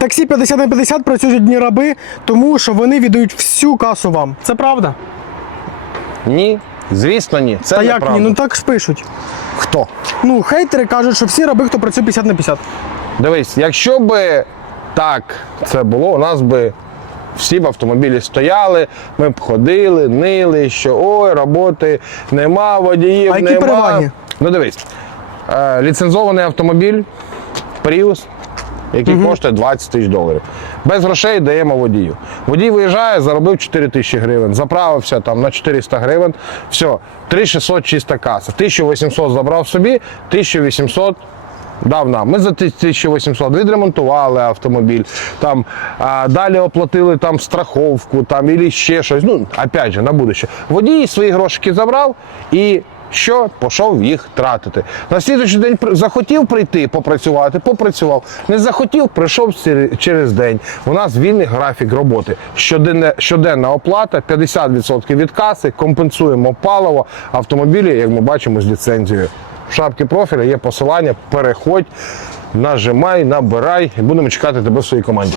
Таксі 50 на 50 працюють одні раби, тому що вони віддають всю касу вам. Це правда? Ні, звісно, ні. Це Та як неправда. ні? Ну так ж пишуть. Хто? Ну, хейтери кажуть, що всі раби, хто працює 50 на 50. Дивись, якщо би так це було, у нас би всі б автомобілі стояли, ми б ходили, нили, що ой, роботи нема, водіїв А які нема. переваги? Ну дивись, е, ліцензований автомобіль, Prius, який коштує 20 тисяч доларів. Без грошей даємо водію. Водій виїжджає, заробив 4 тисячі гривень, заправився там на 400 гривень, все, 3600 чиста каса. 1800 забрав собі, 1800 дав нам. Ми за 1800 відремонтували автомобіль, там, а, далі оплатили там страховку там, і ще щось. Ну, опять же, на будуще. Водій свої грошики забрав і що пішов їх тратити. На слідуючий день захотів прийти попрацювати, попрацював. Не захотів, прийшов через день. У нас вільний графік роботи. Щоденне, щоденна оплата, 50% від каси, компенсуємо паливо, автомобілі, як ми бачимо, з ліцензією. В шапці профіля є посилання, переходь, нажимай, набирай і будемо чекати тебе в своїй команді.